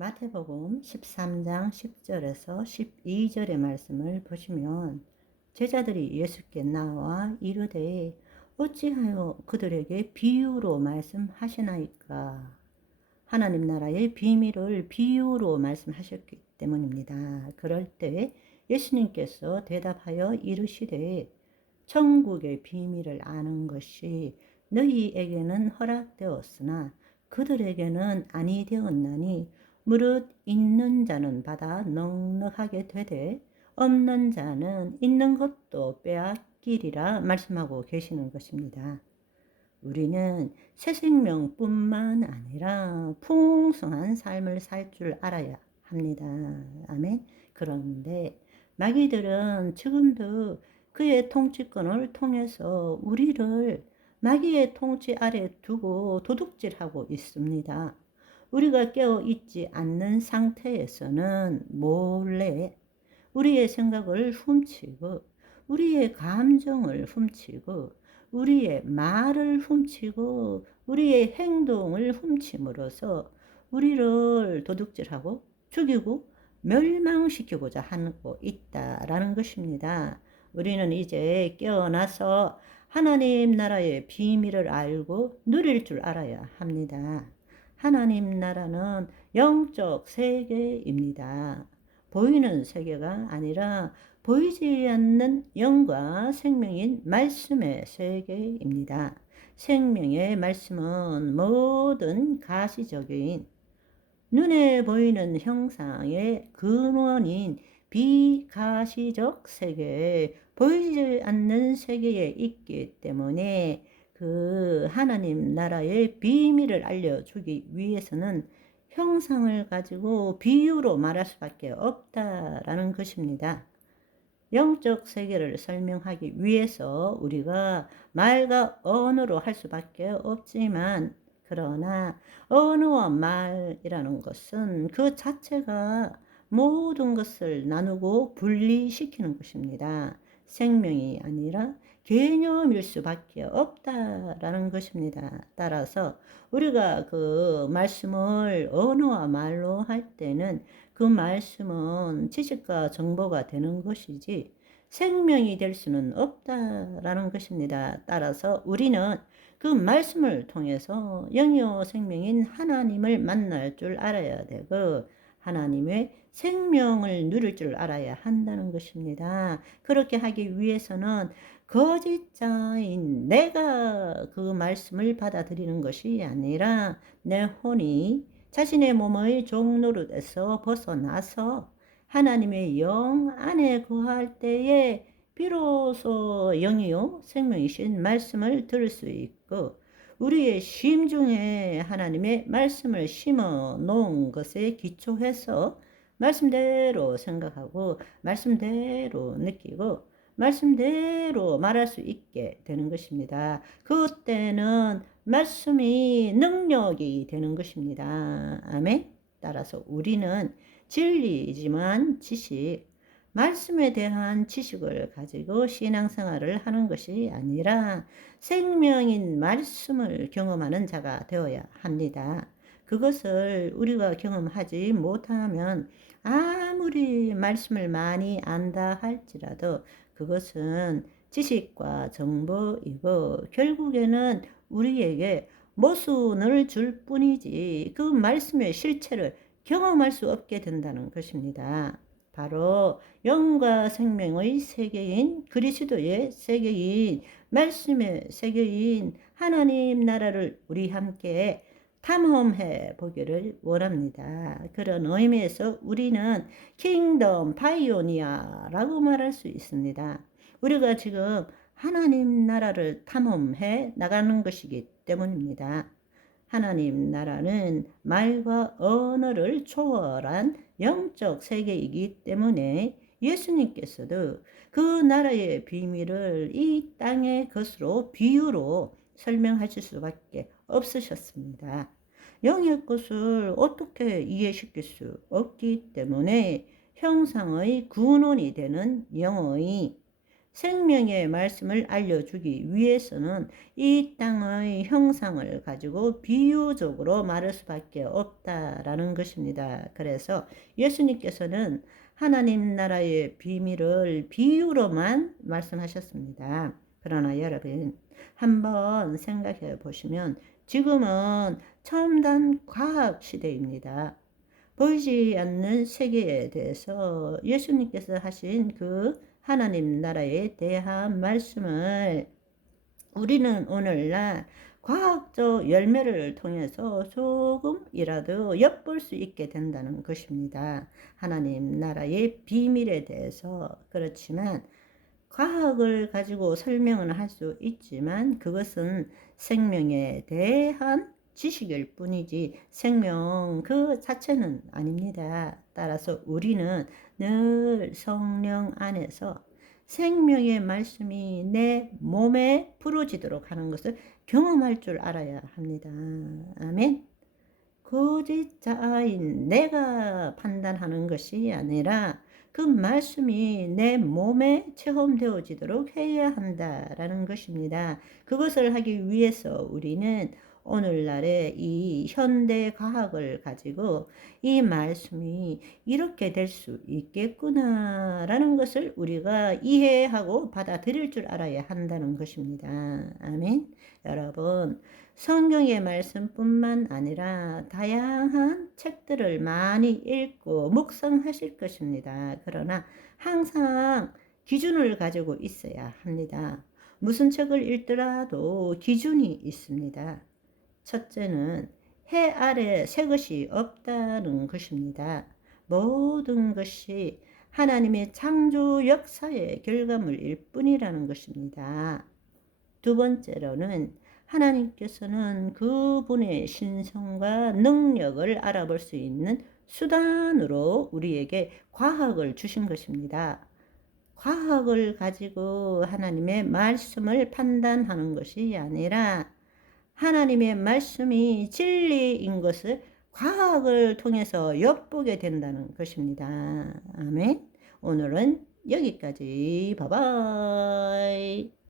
마태복음 13장 10절에서 12절의 말씀을 보시면 제자들이 예수께 나와 이르되 어찌하여 그들에게 비유로 말씀하시나이까. 하나님 나라의 비밀을 비유로 말씀하셨기 때문입니다. 그럴 때 예수님께서 대답하여 이르시되 천국의 비밀을 아는 것이 너희에게는 허락되었으나 그들에게는 아니 되었나니 무릇 있는 자는 받아 넉넉하게 되되 없는 자는 있는 것도 빼앗기리라 말씀하고 계시는 것입니다. 우리는 새 생명뿐만 아니라 풍성한 삶을 살 줄 알아야 합니다. 아멘. 그런데 마귀들은 지금도 그의 통치권을 통해서 우리를 마귀의 통치 아래 두고 도둑질하고 있습니다. 우리가 깨어 있지 않는 상태에서는 몰래 우리의 생각을 훔치고 우리의 감정을 훔치고 우리의 말을 훔치고 우리의 행동을 훔침으로써 우리를 도둑질하고 죽이고 멸망시키고자 하고 있다라는 것입니다. 우리는 이제 깨어나서 하나님 나라의 비밀을 알고 누릴 줄 알아야 합니다. 하나님 나라는 영적 세계입니다. 보이는 세계가 아니라 보이지 않는 영과 생명인 말씀의 세계입니다. 생명의 말씀은 모든 가시적인 눈에 보이는 형상의 근원인 비가시적 세계, 보이지 않는 세계에 있기 때문에 그 하나님 나라의 비밀을 알려주기 위해서는 형상을 가지고 비유로 말할 수밖에 없다라는 것입니다. 영적 세계를 설명하기 위해서 우리가 말과 언어로 할 수밖에 없지만 그러나 언어와 말이라는 것은 그 자체가 모든 것을 나누고 분리시키는 것입니다. 생명이 아니라 개념일 수밖에 없다라는 것입니다. 따라서 우리가 그 말씀을 언어와 말로 할 때는 그 말씀은 지식과 정보가 되는 것이지 생명이 될 수는 없다라는 것입니다. 따라서 우리는 그 말씀을 통해서 영이요 생명인 하나님을 만날 줄 알아야 되고 하나님의 생명을 누릴 줄 알아야 한다는 것입니다. 그렇게 하기 위해서는 거짓자인 내가 그 말씀을 받아들이는 것이 아니라 내 혼이 자신의 몸의 종노릇에서 벗어나서 하나님의 영 안에 거할 때에 비로소 영이요 생명이신 말씀을 들을 수 있고 우리의 심중에 하나님의 말씀을 심어 놓은 것에 기초해서 말씀대로 생각하고 말씀대로 느끼고 말씀대로 말할 수 있게 되는 것입니다. 그때는 말씀이 능력이 되는 것입니다. 아멘. 따라서 우리는 진리이지만 지식, 말씀에 대한 지식을 가지고 신앙생활을 하는 것이 아니라 생명인 말씀을 경험하는 자가 되어야 합니다. 그것을 우리가 경험하지 못하면 아무리 말씀을 많이 안다 할지라도 그것은 지식과 정보이고 결국에는 우리에게 모순을 줄 뿐이지 그 말씀의 실체를 경험할 수 없게 된다는 것입니다. 바로 영과 생명의 세계인 그리스도의 세계인 말씀의 세계인 하나님 나라를 우리 함께 탐험해 보기를 원합니다. 그런 의미에서 우리는 킹덤 파이오니아라고 말할 수 있습니다. 우리가 지금 하나님 나라를 탐험해 나가는 것이기 때문입니다. 하나님 나라는 말과 언어를 초월한 영적 세계이기 때문에 예수님께서도 그 나라의 비밀을 이 땅의 것으로 비유로 설명하실 수밖에 없으셨습니다. 영의 것을 어떻게 이해시킬 수 없기 때문에 형상의 근원이 되는 영의 생명의 말씀을 알려주기 위해서는 이 땅의 형상을 가지고 비유적으로 말할 수밖에 없다라는 것입니다. 그래서 예수님께서는 하나님 나라의 비밀을 비유로만 말씀하셨습니다. 그러나 여러분, 한번 생각해 보시면 지금은 첨단 과학 시대입니다. 보이지 않는 세계에 대해서 예수님께서 하신 그 하나님 나라에 대한 말씀을 우리는 오늘날 과학적 열매를 통해서 조금이라도 엿볼 수 있게 된다는 것입니다. 하나님 나라의 비밀에 대해서. 그렇지만 과학을 가지고 설명은 할 수 있지만 그것은 생명에 대한 지식일 뿐이지 생명 그 자체는 아닙니다. 따라서 우리는 늘 성령 안에서 생명의 말씀이 내 몸에 부러지도록 하는 것을 경험할 줄 알아야 합니다. 아멘. 거짓자인 내가 판단하는 것이 아니라 그 말씀이 내 몸에 체험되어지도록 해야 한다라는 것입니다. 그것을 하기 위해서 우리는 오늘날의 이 현대 과학을 가지고 이 말씀이 이렇게 될 수 있겠구나라는 것을 우리가 이해하고 받아들일 줄 알아야 한다는 것입니다. 아멘. 여러분, 성경의 말씀뿐만 아니라 다양한 책들을 많이 읽고 묵상하실 것입니다. 그러나 항상 기준을 가지고 있어야 합니다. 무슨 책을 읽더라도 기준이 있습니다. 첫째는 해 아래 새 것이 없다는 것입니다. 모든 것이 하나님의 창조 역사의 결과물일 뿐이라는 것입니다. 두 번째로는 하나님께서는 그분의 신성과 능력을 알아볼 수 있는 수단으로 우리에게 과학을 주신 것입니다. 과학을 가지고 하나님의 말씀을 판단하는 것이 아니라 하나님의 말씀이 진리인 것을 과학을 통해서 엿보게 된다는 것입니다. 아멘. 오늘은 여기까지. 바이바이.